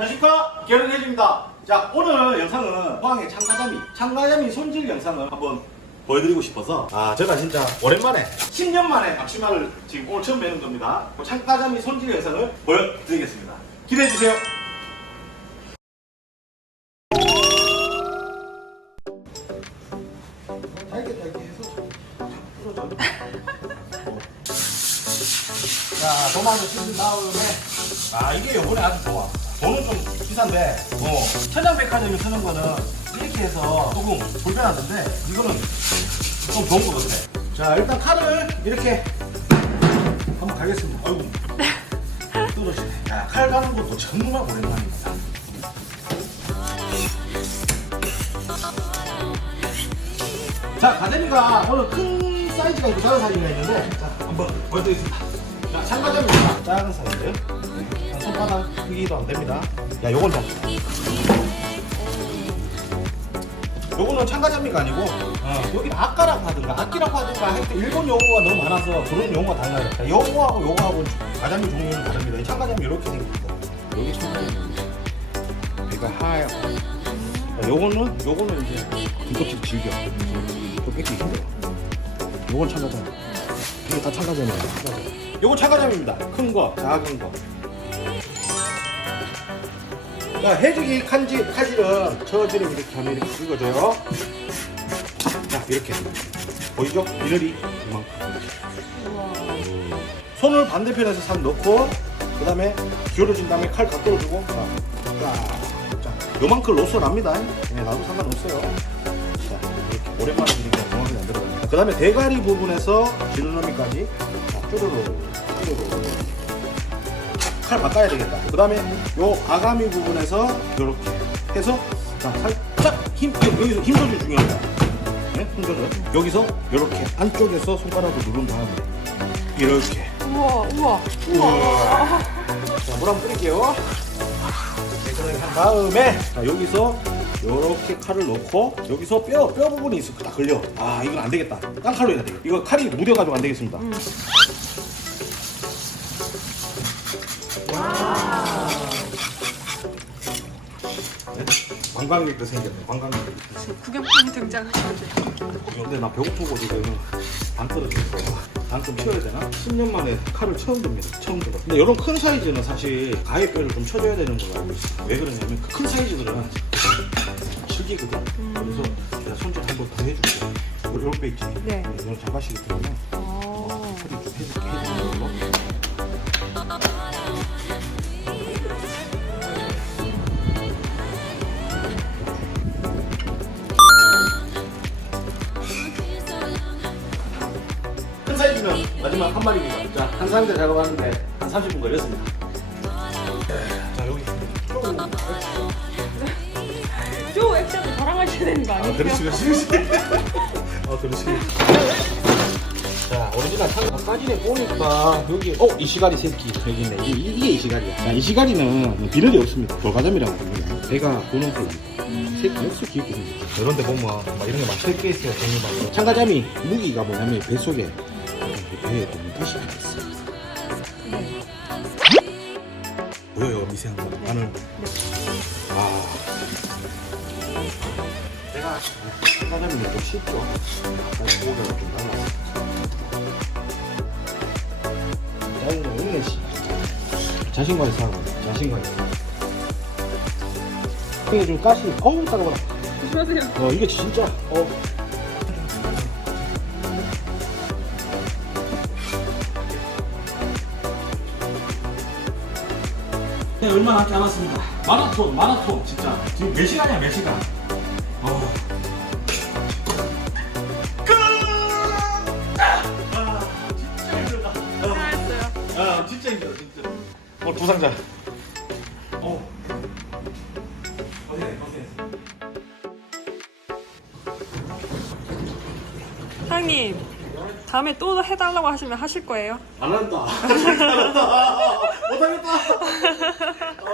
한식과 결혼해줍니다. 자, 오늘 영상은 포항의 창가자미, 창가자미 손질 영상을 한번 보여드리고 싶어서 아, 제가 진짜 오랜만에 10년 만에 앞치마를 지금 오늘 처음 배는 겁니다. 그 창가자미 손질 영상을 보여드리겠습니다. 기대해주세요. 짧게 짧게 해서 풀어줘. 자, 도마를 씻은 다음에 아 이게 요번에 아주 좋아. 돈은 좀 비싼데 어, 천장백화점에 쓰는 거는 이렇게 해서 조금 불편하던데 이거는 좀 좋은 것 같아. 자 일단 칼을 이렇게 한번 가겠습니다. 아이고 떨어지네. 야, 칼 가는 것도 정말 오랜만입니다. 자, 가데미가 오늘 큰 사이즈가 있고 작은 사이즈가 있는데 자, 한번 보여드리겠습니다. 자, 참가점입니다. 작은 사이즈. 한 손바닥 크기도 안 됩니다. 야, 요건 자. 요거는 참가점이가 아니고 어, 여기 아까라고 하든가 아끼라고 하든가 할때 일본 용어가 너무 많아서 그런 용어가 달라요. 자, 요거하고 요거하고 가자미 종류는 다릅니다. 이 참가점이 이렇게 생깁니다. 여기. 배가 하얗고 자, 요거는 요거는 이제 등껍질 질겨. 좀 뺏기 힘들어. 요건 참가점. 이게 다 참가점이에요. 참가점. 요건 참가점입니다. 큰 거, 작은 거. 자, 해주기 칼질, 칼질은 저지름 이렇게 하면 이렇게 긁어줘요. 자, 이렇게. 보이죠? 이늘이 이만큼. 손을 반대편에서 싹 넣고, 그 다음에 기울어진 다음에 칼 갖다 주고, 자, 자, 자, 요만큼 로스 납니다. 네, 나도 상관없어요. 자, 이렇게 오랜만에 이렇게 정확히 만들어요. 그 다음에 대가리 부분에서 지느러미까지 자, 쪼르르, 쪼르르. 칼 바꿔야 되겠다. 그 다음에 요 아가미 부분에서 이렇게 해서 자, 살짝 힘, 여기서 힘 조절 중요합니다. 네? 힘 조절. 여기서 이렇게 안쪽에서 손가락으로 누른 다음에 이렇게. 우와, 우와. 우와. 자, 물 한번 뿌릴게요. 한 다음에 자, 여기서 이렇게 칼을 넣고 여기서 뼈, 뼈 부분이 있어. 딱 걸려. 아, 이건 안 되겠다. 딴 칼로 해야 돼. 이거 칼이 무뎌가지고 안 되겠습니다. 네? 관광객도 생겼네. 관광객도. 지금 구경꾼이 등장하셔가지고. 근데 나 배고프고 지금 반 떨어졌어. 반좀 치워야 되나? 10년 만에 칼을 처음 듭니다. 처음 들어. 근데 이런 큰 사이즈는 사실 가해 뼈를 좀 쳐줘야 되는 걸로 알고 있어. 왜 그러냐면 그 큰 사이즈들은 질기거든. 그래서 내가 손질 한 번 더 해줄게. 이런 뼈 있지? 네. 이런 자바식이 들어오면 어. 처리 좀 해줄게. 해주는 걸로. 사이즈면 마지막 한 마리입니다. 자, 한 사람들 작업하는데 한 30분 걸렸습니다. 자, 여기. 쇼 액션을 자랑하셔야 되는 거 아, 아니에요? 그렇지, 그렇지, 그렇지. 아, 그렇지. 자, 오리지널 창가 사진에 보니까 여기, 어, 이시가리 새끼 여기 있네. 이, 이- 이게 이시가리야. 자, 이시가리는 비늘이 없습니다. 돌가자미라고 합니다. 배가 분홍색입니다. 새끼 역시 귀엽게 생겼죠. 이런 데 보면 막 이런 게막 새끼 있어요. 종류 막. 창가자미 무기가 뭐냐면 뱃속에 보면 가시가 있어요. 네. 보여요, 미세한 거. 나는. 아. 내가 창가자미는 좀 쉽죠. 고개가 좀 달라서. 나는 은혜 씨. 자신과의 싸움. 자신과의 싸움. 이게 좀 가시, 어우, 따가워라. 조심하세요. 어, 이게 진짜, 어. 네, 얼마 남지 않았습니다. 마라톤, 마라톤, 진짜. 지금 몇 시간이야, 몇 시간. 어. 끝! 아, 진짜 힘들다. 아, 잘했어요. 아, 진짜 힘들어, 진짜. 오늘 부상자. 어. 고생해, 고생했어. 사장님, 다음에 또 해달라고 하시면 하실 거예요? 안 한다. 잘한다. 못하겠다. 죽겠어.